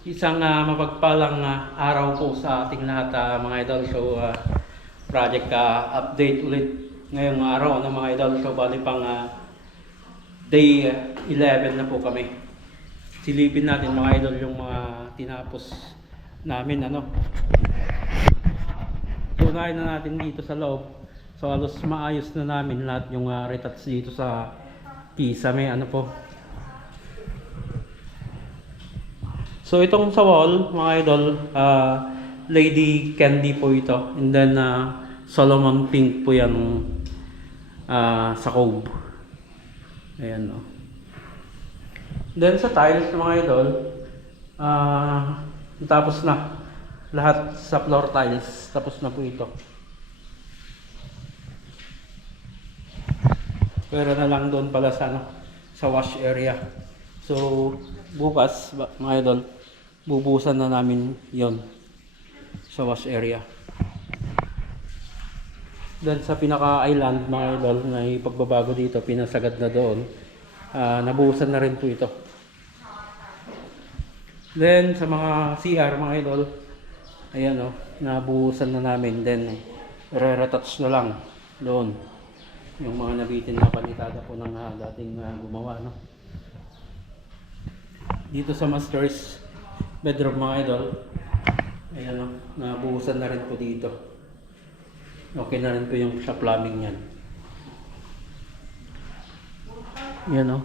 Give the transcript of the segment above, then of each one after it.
Isang ah, mapagpalang ah, araw po sa ating lahat ah, mga idol. So, ah, project ah, update ulit ngayong araw ng mga idol. So, bali pang ah, day ah, 11 na po kami. Silipin natin mga idol yung mga tinapos namin ano. So, na natin dito sa loob. So, halos maayos na namin lahat yung uh, retats dito sa kisame ano po. So itong sa wall, mga idol, ah, Lady Candy po ito. And then ah, Solomon Pink po yan ah, sa cove. Ayan no. Then sa tiles mga idol, ah, tapos na. Lahat sa floor tiles, tapos na po ito. Pero na lang doon pala sa ano, sa wash area. So bukas mga idol, bubusan na namin 'yon sa wash area. Then sa pinaka-island mga idol na ipagbabago dito, pinasagad na doon. ah, nabuhusan na rin po ito. Then sa mga CR mga idol, ayan o, nabuhusan na namin. Then re-retouch na lang doon. Yung mga nabitin na panitada po ng ah, dating ah, gumawa. No? Dito sa master's bedroom mga idol, ayan o, nabuhusan na rin po dito. Okay na rin po yung sa plumbing niyan. Yan o.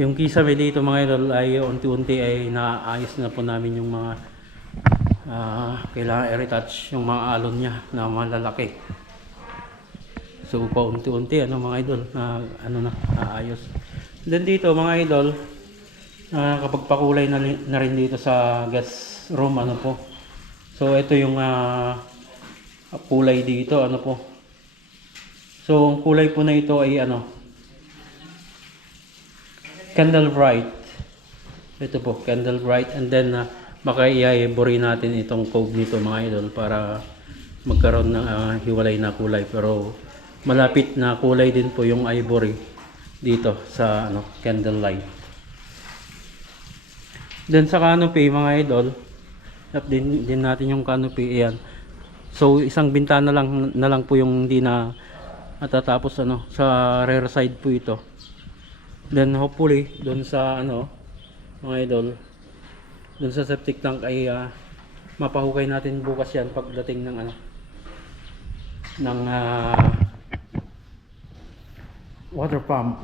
Yung kisame dito mga idol ay unti-unti ay naayos na po namin yung mga ah, kailangan i-retouch yung mga alon niya na malalaki. So paunti-unti ano mga idol na ano na naayos. Then dito mga idol ah, kapag pakulay na, na rin dito sa guest room ano po. So ito yung ah, kulay dito ano po. So ang kulay po na ito ay ano candle bright. Ito po, candle bright and then uh, baka i-ivory natin itong cove nito mga idol para magkaroon ng ah, hiwalay na kulay pero malapit na kulay din po yung ivory dito sa ano candle light. Then sa canopy mga idol, tap din, din natin yung canopy ayan. So isang bintana lang na lang po yung hindi na matatapos ano sa rear side po ito. Then hopefully doon sa ano mga idol doon sa septic tank ay ah, mapahukay natin bukas yan pagdating ng ano ng ah, water pump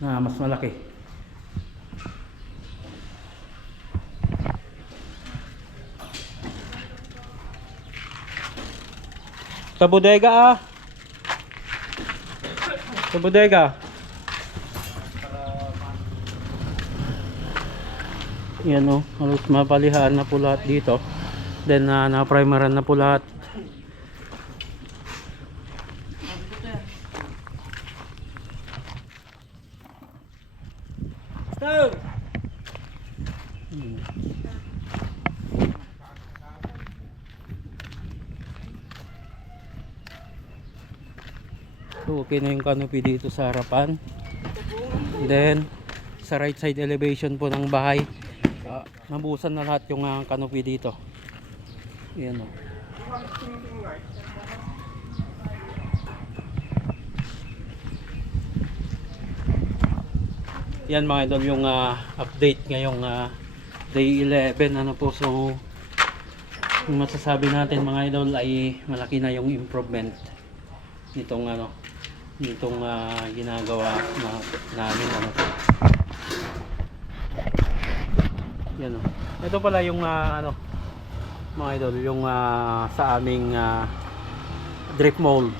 na mas malaki. Sa bodega ah. Sa bodega. Yan o, halos mapalihaan na po lahat dito. Then na na-primeran na po lahat. Stone! So okay na yung canopy dito sa harapan. Then sa right side elevation po ng bahay, uh, nabusan na lahat yung ah, canopy dito. Yan o. Yan mga idol yung ah, update ngayong ah, day 11 ano po so masasabi natin mga idol ay malaki na yung improvement nitong ano nitong ah, ginagawa na, namin ano. Yan o ito pala yung ah, ano mga idol yung ah, sa aming ah, drip mold.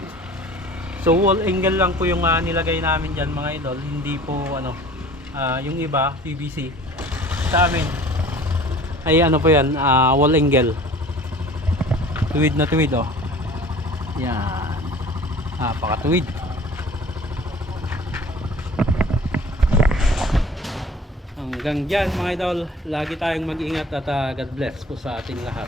So wall angle lang po yung ah, nilagay namin dyan mga idol. Hindi po ano ah, yung iba PVC sa amin ay ano po yan ah, wall angle. Tuwid na tuwid oh. Yan. Napakatuwid hanggang dyan mga idol. Lagi tayong mag-ingat at ah, God bless po sa ating lahat